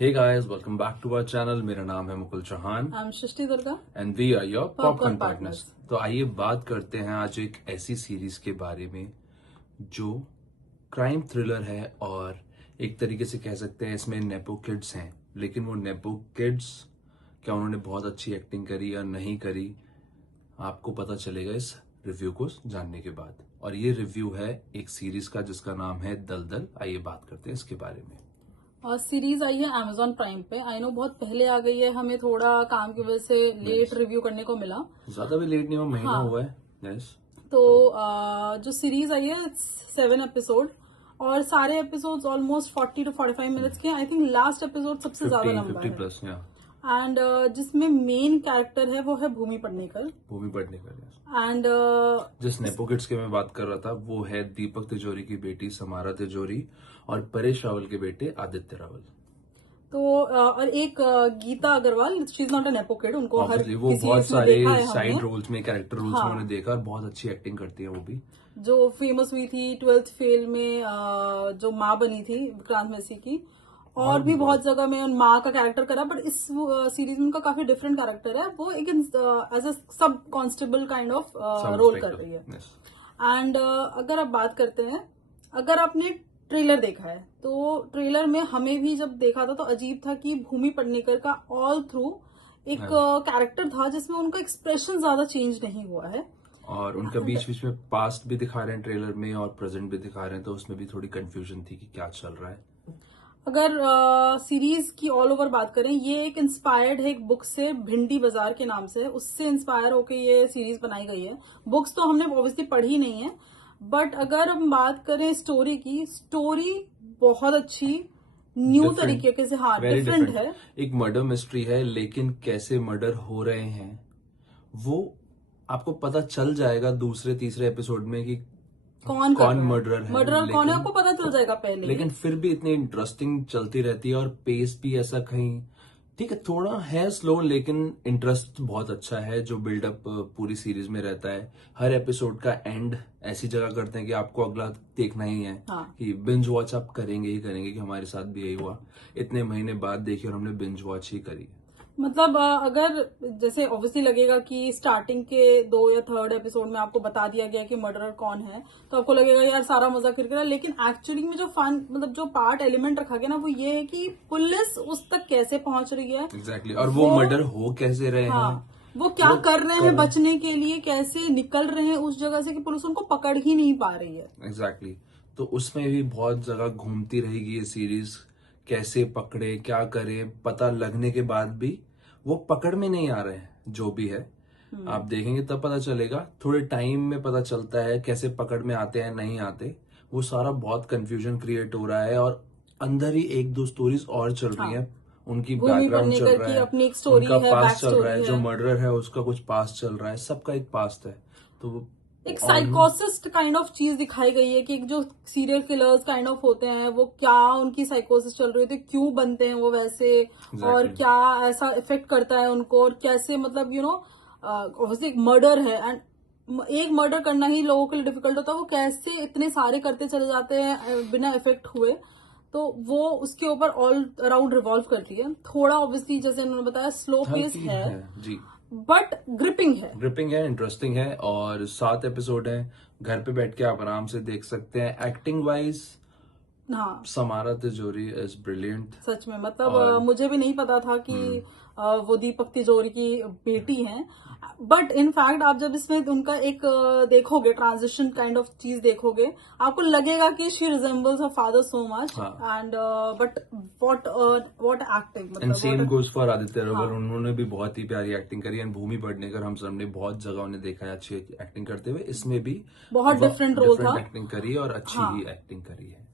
Hey guys, welcome back to our channel. मेरा नाम है Mukul Chauhan I'm Srishti Durga and we are your popcorn Popcorn partners. तो आइए बात करते हैं आज एक ऐसी सीरीज के बारे में जो क्राइम थ्रिलर है और एक तरीके से कह सकते हैं इसमें नेपो किड्स हैं, लेकिन वो नेपो किड्स क्या उन्होंने बहुत अच्छी एक्टिंग करी या नहीं करी आपको पता चलेगा इस रिव्यू को जानने के बाद। और ये रिव्यू है एक सीरीज का जिसका नाम है दलदल। आइए बात करते हैं इसके बारे में। और सीरीज आई है Amazon प्राइम पे। आई नो बहुत पहले आ गई है, हमें थोड़ा काम की वजह से लेट रिव्यू करने को मिला। ज्यादा भी लेट नहीं हुआ, महीना हुआ है। यस। तो जो सीरीज आई है 7 एपिसोड और सारे एपिसोड्स ऑलमोस्ट 40 to 45 मिनट्स के। आई थिंक लास्ट एपिसोड सबसे ज्यादा लंबा है 50+ एंड जिसमें मेन कैरेक्टर है वो है भूमि पेडनेकर। एंड जिस नेपो किड्स के मैं बात कर रहा था वो है दीपक तिजोरी की बेटी समारा तिजोरी और परेश रावल के बेटे आदित्य रावल। तो और एक Geeta Agarwal, she is not a nepo kid. उनको हर वो किसी बहुत इसमें सारे देखा है साइड हमने। रोल्स में कैरेक्टर रोल्स में उन्होंने देखा और बहुत अच्छी एक्टिंग करती है वो भी। जो फेमस हुई थी 12th फेल में, जो माँ बनी थी विक्रांत मैसी की, और भी बहुत जगह में माँ का कैरेक्टर करा। बट इस सीरीज में उनका काफी डिफरेंट कैरेक्टर है। वो एक एज अ सब कांस्टेबल काइंड ऑफ रोल कर रही है। एंड अगर आप बात करते हैं, अगर आपने ट्रेलर देखा है तो ट्रेलर में हमें भी जब देखा था तो अजीब था कि भूमि पेडनेकर का ऑल थ्रू एक कैरेक्टर था जिसमें उनका एक्सप्रेशन ज्यादा चेंज नहीं हुआ है। और उनका बीच बीच में पास्ट भी दिखा रहे हैं ट्रेलर में और प्रेजेंट भी दिखा रहे हैं, तो उसमें भी थोड़ी कंफ्यूजन थी कि क्या चल रहा है। अगर सीरीज की ऑल ओवर बात करें, ये एक इंस्पायर्ड है एक बुक से, भिंडी बाजार के नाम से, उससे इंस्पायर होकर ये सीरीज बनाई गई है। बुक्स तो हमने ऑब्वियसली पढ़ी नहीं है, बट अगर हम बात करें स्टोरी की, स्टोरी बहुत अच्छी न्यू तरीके से डिफरेंट है। एक मर्डर मिस्ट्री है, लेकिन कैसे मर्डर हो रहे हैं वो आपको पता चल जाएगा दूसरे तीसरे एपिसोड में कि कौन मर्डरर है। मर्डरर कौन है आपको पता चल जाएगा पहले। लेकिन फिर भी इतनी इंटरेस्टिंग चलती रहती है और पेस भी ऐसा कहीं ठीक है, थोड़ा है स्लो, लेकिन इंटरेस्ट बहुत अच्छा है जो बिल्डअप पूरी सीरीज में रहता है। हर एपिसोड का एंड ऐसी जगह करते हैं कि आपको अगला देखना ही है। कि बिंज वॉच आप करेंगे ही करेंगे, कि हमारे साथ भी यही हुआ, इतने महीने बाद देखी और हमने बिंज वॉच ही करी। मतलब अगर जैसे ऑब्वियसली लगेगा कि स्टार्टिंग के 2 या 3rd एपिसोड में आपको बता दिया गया कि मर्डरर कौन है, तो आपको लगेगा यार सारा मजा करके। लेकिन एक्चुअली में जो फन, मतलब जो पार्ट एलिमेंट रखा गया ना, वो ये है कि पुलिस उस तक कैसे पहुंच रही है। एग्जैक्टली। और वो मर्डर हो कैसे रहे हैं, वो क्या कर रहे हैं बचने के लिए, कैसे निकल रहे हैं उस जगह से कि पुलिस उनको पकड़ ही नहीं पा रही है। एग्जैक्टली। तो उसमें भी बहुत जगह घूमती रहेगी ये सीरीज, कैसे पकड़े क्या करे, पता लगने के बाद भी वो पकड़ में नहीं आ रहे हैं। जो भी है आप देखेंगे तब पता चलेगा, थोड़े टाइम में पता चलता है कैसे पकड़ में आते हैं नहीं आते। वो सारा बहुत कंफ्यूजन क्रिएट हो रहा है और अंदर ही 1-2 स्टोरीज और चल रही हैं। उनकी बैकग्राउंड चल रहा है, अपनी एक स्टोरी उनका है, पास्ट चल रहा है, जो मर्डरर है उसका कुछ पास्ट चल रहा है, सबका एक पास्ट है। तो एक साइकोसिस्ट काइंड ऑफ चीज दिखाई गई है कि जो सीरियल किलर्स काइंड ऑफ होते हैं वो क्या उनकी साइकोसिस चल रही होती है, क्यों बनते हैं वो वैसे, और क्या ऐसा इफेक्ट करता है उनको, और कैसे मतलब ऑब्वियसली एक मर्डर है एंड एक मर्डर करना ही लोगों के लिए डिफिकल्ट होता है, वो कैसे इतने सारे करते चले जाते हैं बिना इफेक्ट हुए। तो वो उसके ऊपर ऑल अराउंड रिवॉल्व करती है। थोड़ा ऑब्वियसली जैसे उन्होंने बताया स्लो पेस है जी, बट ग्रिपिंग है, इंटरेस्टिंग है। और 7 एपिसोड है, घर पे बैठ के आप आराम से देख सकते हैं। एक्टिंग वाइज समारा तिजोरी इज ब्रिलियंट सच में। मतलब मुझे भी नहीं पता था कि वो दीपक तिजोरी की बेटी हैं, बट इनफैक्ट आप जब इसमें उनका एक देखोगे ट्रांजिशन काइंड ऑफ चीज देखोगे, आपको लगेगा कि she resembles her father so much. And but what acting, and same goes for Aditya Rawal. उन्होंने भी बहुत ही प्यारी एक्टिंग करी। एंड भूमि पेडनेकर हम सबने बहुत जगह उन्हें देखा है अच्छी एक्टिंग करते हुए, इसमें भी बहुत डिफरेंट रोल था, एक्टिंग करी और अच्छी ही एक्टिंग करी है।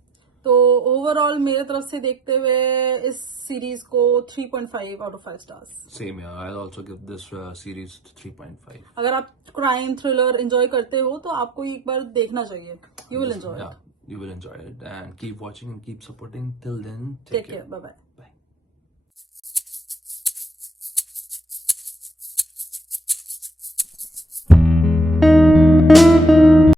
तो ओवरऑल मेरे तरफ से देखते हुए इस सीरीज को 3.5 out of 5 stars। सेम है, I also give this series 3.5। अगर आप क्राइम थ्रिलर एंजॉय करते हो तो आपको एक बार देखना चाहिए। You will enjoy it. You will enjoy it and keep watching and keep supporting. Till then, take care. Bye bye.